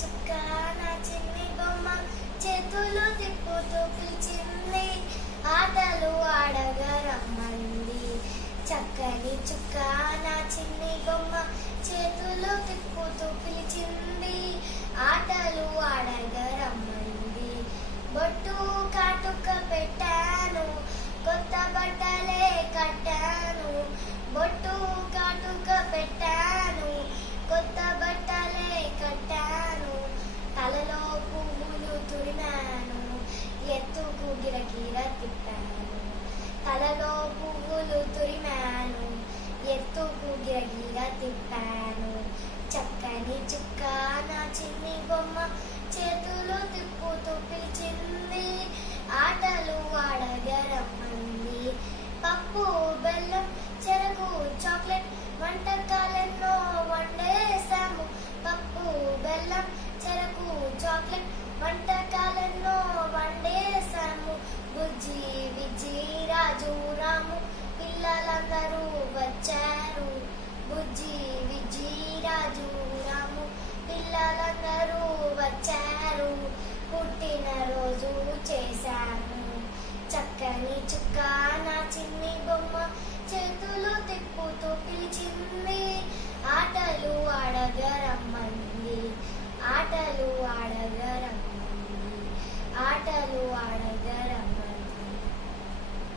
చుక్క నా చిన్ని బొమ్మ చేతులు తిప్పుతూ పిలిచింది, ఆటలు ఆడగా రమ్మంది. చక్కని చుక్క నా చిన్ని బొమ్మ చేతులు తిప్పుతూ